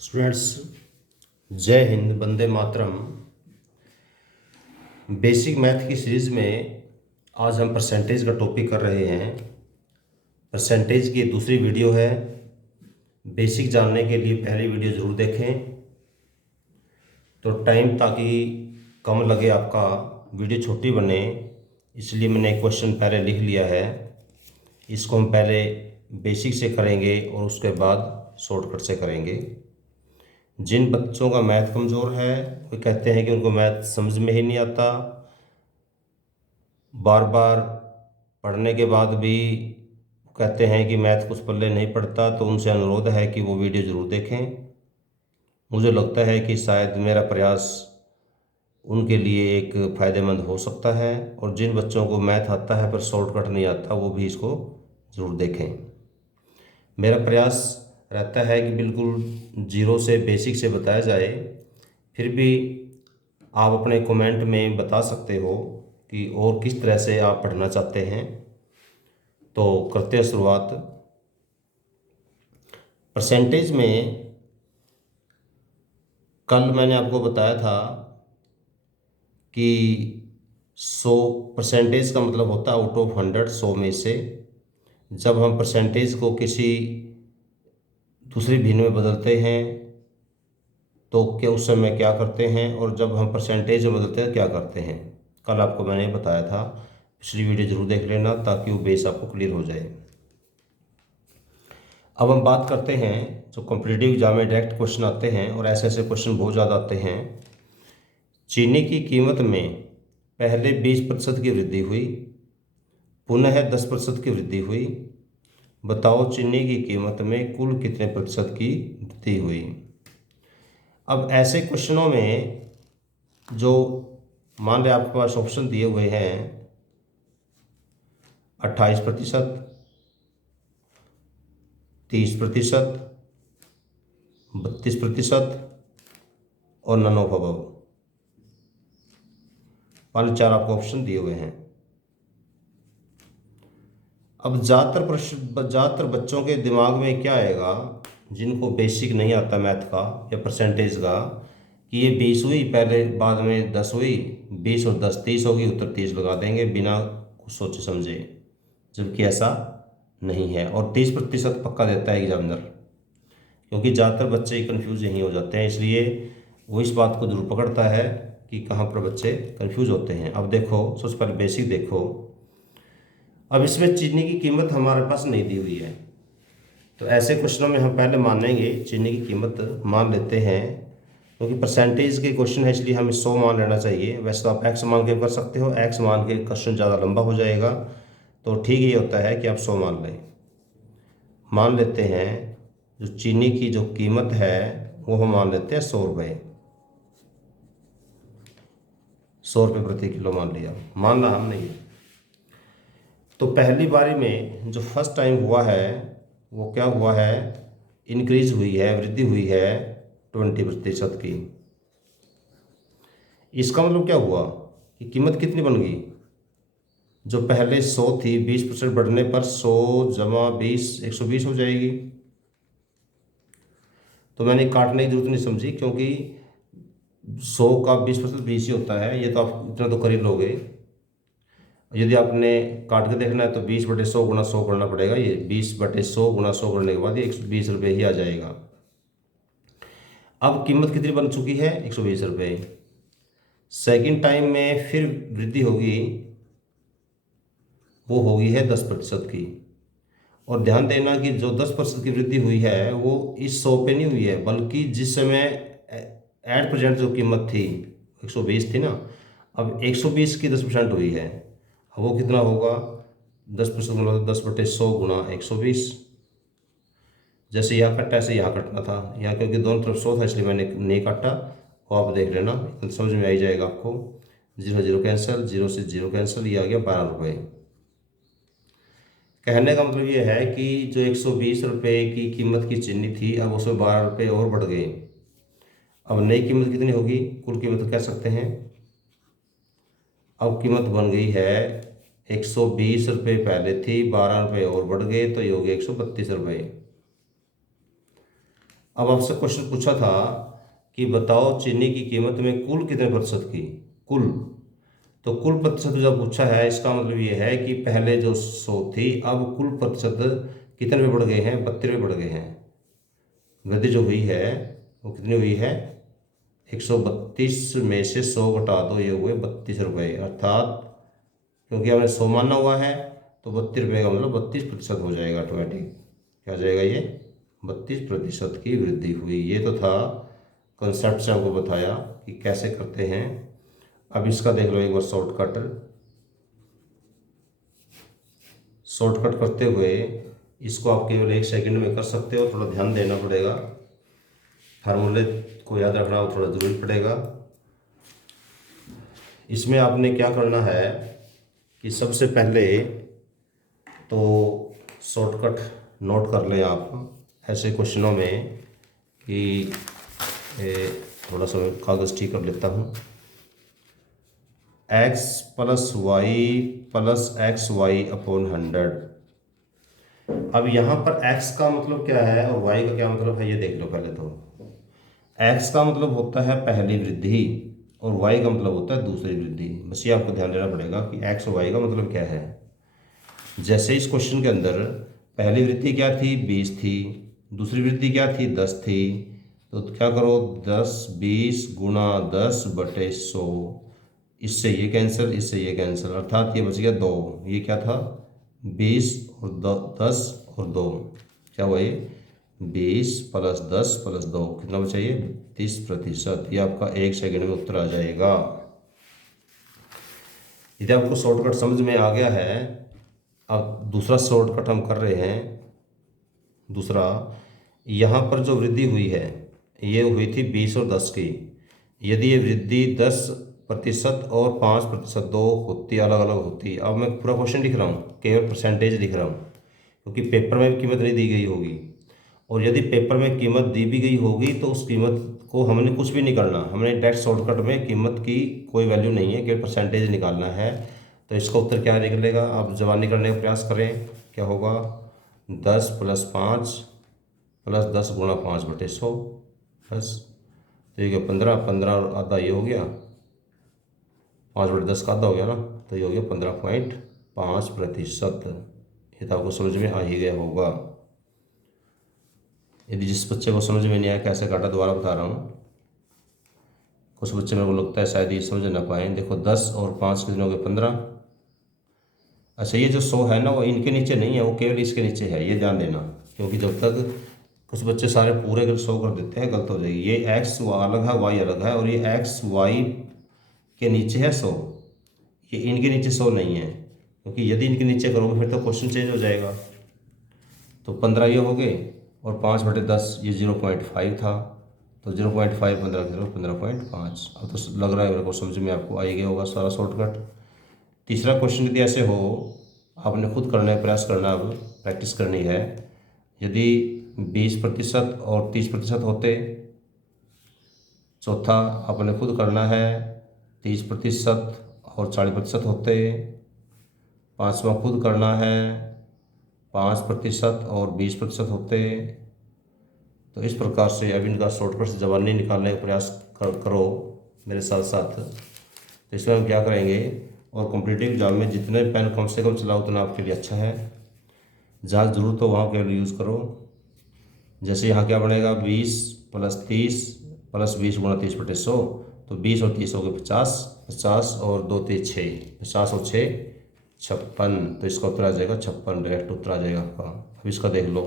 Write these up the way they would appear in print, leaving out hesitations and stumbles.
Students, जय Hind, Vande Mataram. Basic math की series में आज हम परसेंटेज का टॉपिक कर रहे हैं। परसेंटेज की दूसरी वीडियो है। बेसिक जानने के लिए पहली वीडियो ज़रूर देखें, तो टाइम ताकि कम लगे, आपका वीडियो छोटी बने, इसलिए मैंने एक क्वेश्चन पहले लिख लिया है। इसको हम पहले बेसिक से करेंगे और उसके बाद शॉर्टकट से करेंगे। जिन बच्चों का मैथ कमज़ोर है वो कहते हैं कि उनको मैथ समझ में ही नहीं आता, बार बार पढ़ने के बाद भी कहते हैं कि मैथ कुछ पल्ले नहीं पड़ता, तो उनसे अनुरोध है कि वो वीडियो ज़रूर देखें। मुझे लगता है कि शायद मेरा प्रयास उनके लिए एक फ़ायदेमंद हो सकता है, और जिन बच्चों को मैथ आता है पर शॉर्टकट नहीं आता वो भी इसको ज़रूर देखें। मेरा प्रयास रहता है कि बिल्कुल जीरो से बेसिक से बताया जाए। फिर भी आप अपने कमेंट में बता सकते हो कि और किस तरह से आप पढ़ना चाहते हैं। तो करते हैं शुरुआत। परसेंटेज में कल मैंने आपको बताया था कि 100% का मतलब होता है आउट ऑफ 100, 100 में से। जब हम परसेंटेज को किसी दूसरी भिन्न में बदलते हैं तो क्या उस समय क्या करते हैं, और जब हम परसेंटेज में बदलते हैं क्या करते हैं, कल आपको मैंने बताया था। पिछली वीडियो जरूर देख लेना ताकि वो बेस आपको क्लियर हो जाए। अब हम बात करते हैं जो कॉम्पिटिटिव एग्जाम में डायरेक्ट क्वेश्चन आते हैं, और ऐसे ऐसे क्वेश्चन बहुत ज़्यादा आते हैं। चीनी की कीमत में पहले 20% की वृद्धि हुई, पुनः 10% की वृद्धि हुई। बताओ चीनी की कीमत में कुल कितने प्रतिशत की वृद्धि हुई। अब ऐसे क्वेश्चनों में जो मान लें आपके पास ऑप्शन दिए हुए हैं 28%, 30%, 32% और नन ऑफ अबव, मान 4 आपको ऑप्शन दिए हुए हैं। अब ज़्यादातर बच्चों के दिमाग में क्या आएगा, जिनको बेसिक नहीं आता मैथ का या परसेंटेज का, कि ये 20 हुई पहले, बाद में 10 हुई, 20 और 10 30 होगी, उत्तर 30 लगा देंगे बिना कुछ सोचे समझे। जबकि ऐसा नहीं है, और 30% पक्का देता है एग्जामिनर, क्योंकि ज़्यादातर बच्चे कन्फ्यूज यहीं हो जाते हैं। इसलिए वो इस बात को जरूर पकड़ता है कि कहाँ पर बच्चे कन्फ्यूज होते हैं। अब देखो, सबसे पहले बेसिक देखो। अब इसमें चीनी की कीमत हमारे पास नहीं दी हुई है, तो ऐसे क्वेश्चनों में हम पहले मानेंगे चीनी की कीमत मान लेते हैं, क्योंकि परसेंटेज के क्वेश्चन है इसलिए हमें 100 मान लेना चाहिए। वैसे तो आप एक्स मान के कर सकते हो, एक्स मान के क्वेश्चन ज़्यादा लंबा हो जाएगा, तो ठीक ये होता है कि आप 100 मान लें। मान लेते हैं जो चीनी की जो कीमत है वो हम मान लेते हैं 100 रुपये, 100 रुपये प्रति किलो मान लिया, मानना हम नहीं। तो पहली बारी में जो फर्स्ट टाइम हुआ है वो क्या हुआ है, इंक्रीज हुई है, वृद्धि हुई है 20% की। इसका मतलब क्या हुआ कि कीमत कितनी बन गई, जो पहले 100 थी 20% बढ़ने पर 100 जमा 20 120 हो जाएगी। तो मैंने काटने की जरूरत नहीं समझी, क्योंकि 100 का 20% 20 ही होता है, ये तो आप इतना तो कर ही लोगे। यदि आपने काट के देखना है तो 20/100 गुणा 100 करना पड़ेगा। ये 20/100 गुणा 100 करने के बाद ये 120 रुपये ही आ जाएगा। अब कीमत कितनी बन चुकी है, 120 रुपये। सेकेंड टाइम में फिर वृद्धि होगी, वो होगी है 10% की। और ध्यान देना कि जो 10% की वृद्धि हुई है वो इस 100 पे नहीं हुई है, बल्कि जिस समय एट प्रेजेंट जो कीमत थी 120 थी ना, अब 120 की 10% हुई है। अब वो कितना होगा, 10% मतलब 10/100 गुणा 120। जैसे यहाँ कटा ऐसे यहाँ कटना था, यहाँ क्योंकि दोनों तरफ 100 था इसलिए मैंने नहीं काटा। वो आप देख लेना, समझ में आ ही जाएगा आपको। 0 0 कैंसिल, 0 से 0 कैंसिल, ये आ गया 12 रुपये। कहने का मतलब ये है कि जो 120 रुपये की कीमत की चीनी थी, अब उसमें 12 रुपये और बढ़ गए। अब नई कीमत कितनी होगी, कुल कीमत कह सकते हैं। अब कीमत बन गई है 120 रुपये, पहले थी 12 रुपये और बढ़ गए, तो ये हो गया 132 रुपये। अब आपसे क्वेश्चन पूछा था कि बताओ चीनी की कीमत में कुल कितने प्रतिशत की, कुल, तो कुल प्रतिशत जब पूछा है इसका मतलब ये है कि पहले जो 100 थी अब कुल प्रतिशत कितने में बढ़ गए हैं, 32 में बढ़ गए हैं। वृद्धि जो हुई है वो कितनी हुई है, 132 में से 100 घटा दो, ये हुए 32 रुपये, अर्थात क्योंकि हमने 100 माना हुआ है तो 32 रुपये का मतलब 32% हो जाएगा ऑटोमेटिक, क्या हो जाएगा ये, 32% की वृद्धि हुई। ये तो था कंसेप्ट से आपको बताया कि कैसे करते हैं। अब इसका देख लो एक बार शॉर्टकट करते हुए इसको आप केवल 1 सेकंड में कर सकते हो, थोड़ा ध्यान देना पड़ेगा, फार्मूले को याद रखना वो थोड़ा ज़रूरी पड़ेगा। इसमें आपने क्या करना है कि सबसे पहले तो शॉर्टकट नोट कर लें आप ऐसे क्वेश्चनों में कि थोड़ा सा कागज़ ठीक कर लेता हूँ। x plus Y plus X Y upon 100। अब यहाँ पर x का मतलब क्या है और y का क्या मतलब है ये देख लो पहले तो। x का मतलब होता है पहली वृद्धि और y का मतलब होता है दूसरी वृद्धि। बस ये आपको ध्यान देना पड़ेगा कि x और y का मतलब क्या है। जैसे इस क्वेश्चन के अंदर पहली वृद्धि क्या थी, 20 थी, दूसरी वृद्धि क्या थी, 10 थी, तो क्या करो 10 20 गुणा 10 बटे 100, इससे ये कैंसिल, इससे ये कैंसिल, अर्थात ये बच गया 2। ये क्या था, 20 और 10 और 2, क्या हुआ ये 20 प्लस 10 प्लस 2 कितना बचा ये 30%। ये आपका 1 सेकंड में उत्तर आ जाएगा। यदि आपको शॉर्टकट समझ में आ गया है, अब दूसरा शॉर्टकट हम कर रहे हैं। दूसरा, यहाँ पर जो वृद्धि हुई है ये हुई थी 20 और 10 की। यदि ये वृद्धि 10% और 5% दो होती, अलग अलग होती। अब मैं पूरा क्वेश्चन लिख रहा हूँ, केवल परसेंटेज लिख रहा हूँ क्योंकि पेपर में कीमत नहीं दी गई होगी। और यदि पेपर में कीमत दी भी गई होगी तो उस कीमत को हमने कुछ भी नहीं करना, हमने डायरेक्ट शॉर्टकट में कीमत की कोई वैल्यू नहीं है, केवल परसेंटेज निकालना है। तो इसका उत्तर क्या निकलेगा, आप जवानी करने का प्रयास करें। क्या होगा 10 प्लस 5 प्लस 10 गुणा 5 बटे 100 बस। तो ये 15 15 और आधा ये हो गया, 5 बटे 10 का आधा हो गया ना, तो ये हो गया 15.5%। ये तो आपको समझ में आ ही गया होगा। यदि जिस बच्चे को समझ में नहीं आया कैसे काटा, दोबारा बता रहा हूँ। कुछ बच्चे मेरे को लगता है शायद ये समझ ना पाए। देखो 10 और 5 कितने हो गए 15। अच्छा ये जो 100 है ना वो इनके नीचे नहीं है, वो केवल इसके नीचे है, ये ध्यान देना। क्योंकि जब तक कुछ बच्चे सारे पूरे 100 कर देते हैं गलत हो जाएगी। ये एक्स अलग है, वाई अलग है, और ये एक्स वाई के नीचे है 100, ये इनके नीचे 100 नहीं है। क्योंकि यदि इनके नीचे करोगे फिर तो क्वेश्चन चेंज हो जाएगा। तो 15 ये हो गए और 5 बटे 10 ये 0.5 था, तो 0.5 15 अब तो लग रहा है मेरे को समझ में आपको आ ही गया होगा सारा शॉर्टकट। तीसरा क्वेश्चन यदि ऐसे हो, आपने खुद करना है, प्रयास करना, अब प्रैक्टिस करनी है। यदि 20% और 30% होते। चौथा आपने खुद करना है 30% और 40% होते। पाँचवा खुद करना है 5% और 20% होते। तो इस प्रकार से अब इनका शॉर्टकट से जवानी निकालने का प्रयास करो मेरे साथ साथ। तो इसमें हम क्या करेंगे, और कॉम्पिटिटिव एग्जाम में जितने पेन कम से कम चलाओ उतना आपके लिए अच्छा है। जहाँ ज़रूरत हो वहाँ केवल यूज़ करो। जैसे यहाँ क्या बनेगा 20 प्लस 30 प्लस 20 गुणा 30 बटे 100, तो 20 और 30 हो गए 50, 50 और 2 3 6, 50 और 6 56। तो इसका उत्तर आ जाएगा 56, डायरेक्ट उत्तर आ जाएगा आपका। अब इसका देख लो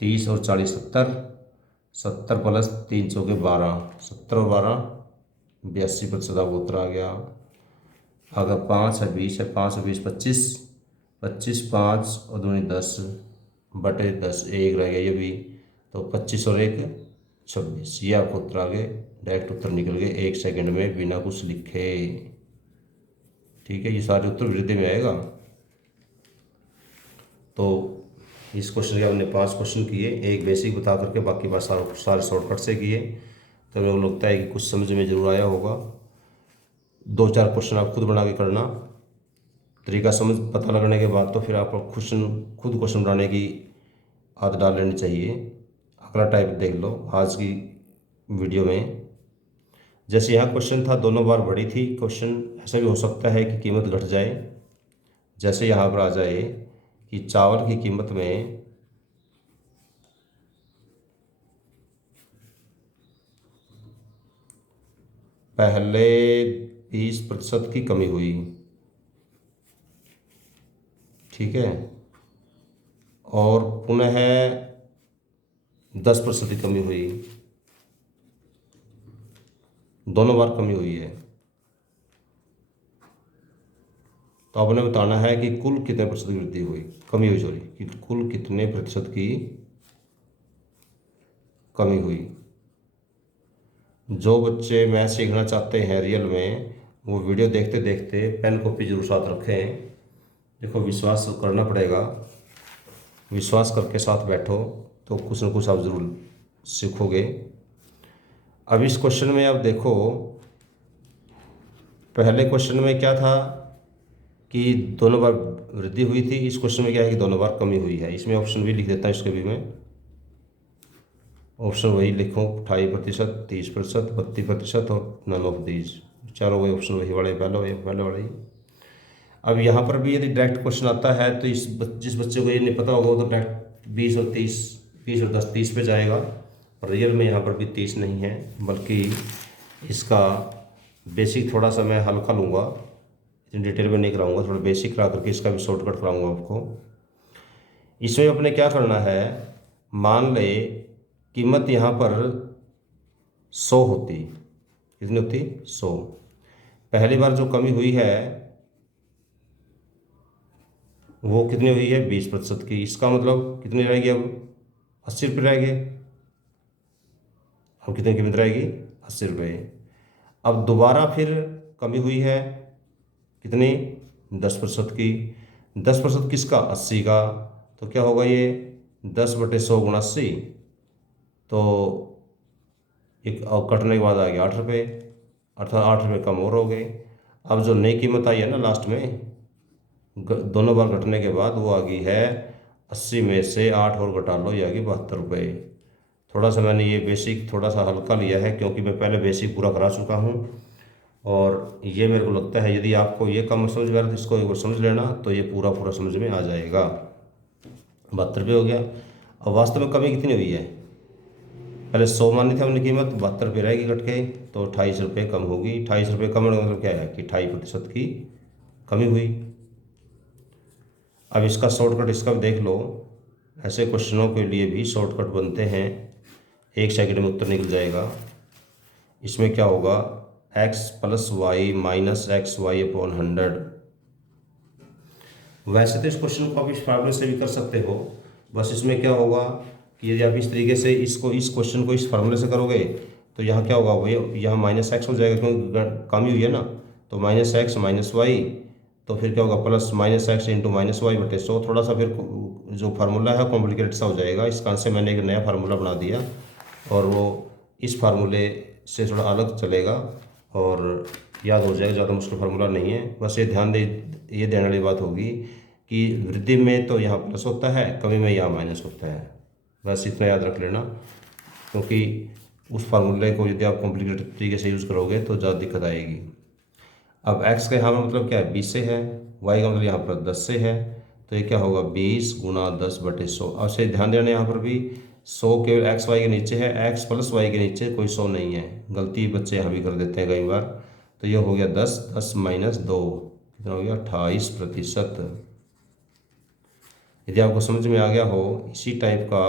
30 और 40 70, 70 प्लस 3 चौके 12, 70 और 12 82% आपका उत्तर आ गया। अगर 5 है 20 है, 5 और 20 25, 25 5 और 2 10 बटे 10 1 रह गया ये भी, तो 25 और 1 26। ये आपको उत्तर आ गए, डायरेक्ट उत्तर निकल गए 1 सेकंड में बिना कुछ लिखे। ठीक है, ये सारे उत्तर वृद्धि में आएगा। तो इस क्वेश्चन के हमने 5 क्वेश्चन किए, एक बेसिक बता करके बाकी बात सारे शॉर्टकट से किए। तो मेरे को लगता है कि कुछ समझ में ज़रूर आया होगा। 2-4 क्वेश्चन आप खुद बना के करना, तरीका समझ पता लगने के बाद तो फिर आप खुद क्वेश्चन बनाने की आदत डाल लेनी चाहिए। अगला टाइप देख लो आज की वीडियो में। जैसे यहाँ क्वेश्चन था दोनों बार बढ़ी थी, क्वेश्चन ऐसा भी हो सकता है कि कीमत घट जाए। जैसे यहाँ पर आ जाए कि चावल की कीमत में पहले 20% की कमी हुई, ठीक है, और पुनः 10% की कमी हुई, दोनों बार कमी हुई है। तो आपने बताना है कि कुल कितने प्रतिशत की वृद्धि हुई, कमी हुई, सॉरी, कि कुल कितने प्रतिशत की कमी हुई। जो बच्चे मैथ सीखना चाहते हैं रियल में, वो वीडियो देखते देखते पेन कॉपी जरूर साथ रखें। देखो विश्वास करना पड़ेगा, विश्वास करके साथ बैठो तो कुछ न कुछ आप ज़रूर सीखोगे। अब इस क्वेश्चन में आप देखो, पहले क्वेश्चन में क्या था कि दोनों बार वृद्धि हुई थी, इस क्वेश्चन में क्या है कि दोनों बार कमी हुई है। इसमें ऑप्शन भी लिख देता हूँ, इसके भी मैं ऑप्शन वही लिखूँ, 28%, 30%, 32% और नन ऑफ दीज, चारों वही ऑप्शन वही वाले, पहले वाले ही। अब यहाँ पर भी यदि डायरेक्ट क्वेश्चन आता है तो जिस बच्चे को ये नहीं पता होगा वो तो डायरेक्ट 20 और 30, 20 और 10, 30 पे जाएगा। और रियल में यहाँ पर भी 30 नहीं है, बल्कि इसका बेसिक थोड़ा सा मैं हल्का लूँगा, इतनी डिटेल में नहीं कराऊंगा, थोड़ा बेसिक करा करके इसका भी शॉर्टकट कराऊंगा आपको। इसमें अपने क्या करना है, मान ले कीमत यहाँ पर 100 होती, कितनी होती, 100। पहली बार जो कमी हुई है वो कितनी हुई है, 20% की। इसका मतलब कितनी रहेगी, अब 80 रुपये रहेंगे। अब कितनी कीमत रहेगी, 80 रुपये। अब दोबारा फिर कमी हुई है, कितनी, 10% की। 10% किसका, 80 का। तो क्या होगा ये 10/100 गुणा 80, तो एक और कटने के बाद आ गया 8 रुपये, अर्थात 8 रुपये कम और हो गए। अब जो नई कीमत आई है ना लास्ट में, दोनों बार घटने के बाद, वो आ गई है 80 में से 8 और घटा लो, ये आ गई 72 रुपये। थोड़ा सा मैंने ये बेसिक थोड़ा सा हल्का लिया है क्योंकि मैं पहले बेसिक पूरा करा चुका हूँ। और ये मेरे को लगता है यदि आपको ये कम समझ में आ रहा है तो इसको एक बार समझ लेना, तो ये पूरा पूरा समझ में आ जाएगा। 72 रुपये हो गया। अब वास्तव में कमी कितनी हुई है, पहले 100 मानी थी हमने कीमत, 72 रुपये रहेगी घट के, तो 28 रुपये कम होगी। 28 रुपये कम होने का मतलब क्या है कि 28% की कमी हुई। अब इसका शॉर्टकट इसका भी देख लो, ऐसे क्वेश्चनों के लिए भी शॉर्टकट बनते हैं, 1 सेकंड में उत्तर निकल जाएगा। इसमें क्या होगा, x + y - xy/100। वैसे तो इस क्वेश्चन को आप इस फार्मूले से भी कर सकते हो, बस इसमें क्या होगा कि यदि आप इस तरीके से इस क्वेश्चन को इस फार्मूले से करोगे तो यहाँ क्या होगा, वही यहाँ -x हो जाएगा क्योंकि कमी हुई है ना, तो -x - y, तो फिर क्या होगा +-x × -y/100। थोड़ा सा फिर जो फार्मूला है कॉम्प्लिकेटेड सा हो जाएगा, इस कारण से मैंने एक नया फार्मूला बना दिया और वो इस फार्मूले से थोड़ा अलग चलेगा और याद हो जाएगा, ज़्यादा मुश्किल फार्मूला नहीं है। बस ये ध्यान दे, ये देने वाली बात होगी कि वृद्धि में तो यहाँ प्लस होता है, कमी में यहाँ माइनस होता है, बस इतना याद रख लेना। क्योंकि उस फार्मूले को यदि आप कॉम्प्लिकेटेड तरीके से यूज़ करोगे तो ज़्यादा दिक्कत आएगी। अब x का यहाँ मतलब क्या है, 20 से है, y का मतलब यहाँ पर 10 से है, तो ये क्या होगा 20 × 10/100। अब से ध्यान देना यहाँ पर भी 100 केवल x y के नीचे है, x + y के नीचे कोई 100 नहीं है, गलती बच्चे यहाँ भी कर देते हैं कई बार। तो ये हो गया 10, 10 - 2 कितना हो गया, 28%। यदि आपको समझ में आ गया हो, इसी टाइप का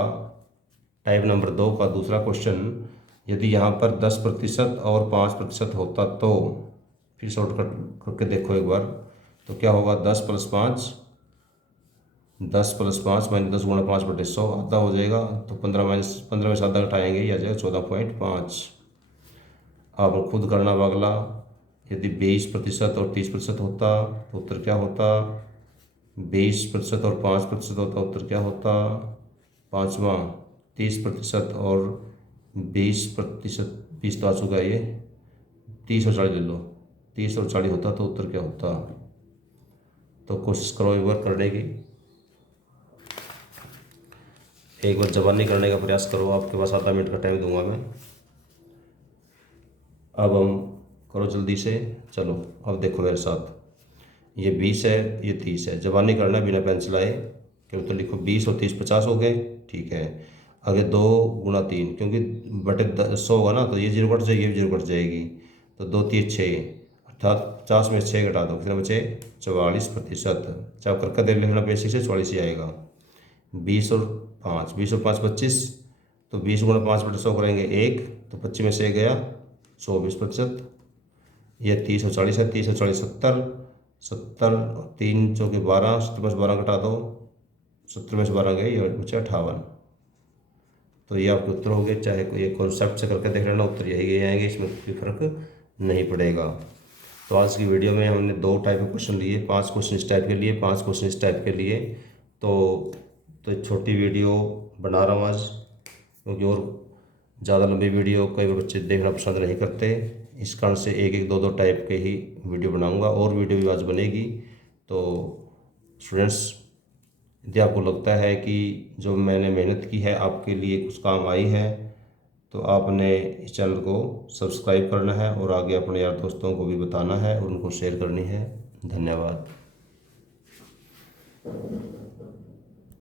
टाइप नंबर 2 का दूसरा क्वेश्चन, यदि यहाँ पर 10% और 5% होता तो फिर शॉर्टकट करके देखो एक बार, तो क्या होगा 10 + 5 -10 × 5/100 आधा हो जाएगा, तो 15 में से आधा घटाएंगे, ये आ जाएगा 14.5। अब खुद करना अगला, यदि 20% और 30% होता तो उत्तर क्या होता, 20% और 5% होता उत्तर क्या होता, पाँचवा 30% और 20%, 20 तो आ चुका है, ये 30 और 40 ले लो, 30 और 40 होता तो उत्तर क्या होता। तो कोशिश करो एक बार करने की, एक बार ज़बानी करने का प्रयास करो, आपके पास आधा मिनट का टाइम दूंगा मैं। अब हम करो जल्दी से, चलो अब देखो मेरे साथ, ये 20 है, ये 30 है, ज़बानी करना है बिना पेंसिल आए। क्यों तो लिखो 20 और 30 50 हो गए, ठीक है। आगे 2 गुणा 3, क्योंकि बटे 100 होगा ना, तो ये जीरो कट जाएगी, ये जीरो कट जाएगी, तो 2 3 6, अर्थात 50 में 6 घटा दो, कितना बचे 44%। चाहे करके देख लेना बेसिक से, 44 ही आएगा। 20 और 5, 20 और 5 25, तो 20 गुणा 5 बटे 100 करेंगे 1, तो 25 में से गया 24%। ये 30 और 40 है, 30 और 40 70, 70 और 3 चौके 12, 70 में से 12 घटा दो, 70 में से 12 गए, ये बचे 58। तो ये आपके उत्तर हो गए। चाहे कोई एक कॉन्सेप्ट से करके देख लेना, उत्तर यही आएंगे, इसमें कोई फर्क नहीं पड़ेगा। तो आज की वीडियो में हमने 2 टाइप के क्वेश्चन लिए, 5 क्वेश्चन इस टाइप के लिए, 5 क्वेश्चन इस टाइप के लिए। तो छोटी वीडियो बना रहा हूँ आज, क्योंकि और ज़्यादा लंबी वीडियो कई बच्चे देखना पसंद नहीं करते, इस कारण से एक एक 2 टाइप के ही वीडियो बनाऊंगा, और वीडियो भी आज बनेगी। तो स्टूडेंट्स, यदि आपको लगता है कि जो मैंने मेहनत की है आपके लिए कुछ काम आई है, तो आपने इस चैनल को सब्सक्राइब करना है और आगे अपने यार दोस्तों को भी बताना है और उनको शेयर करनी है। धन्यवाद।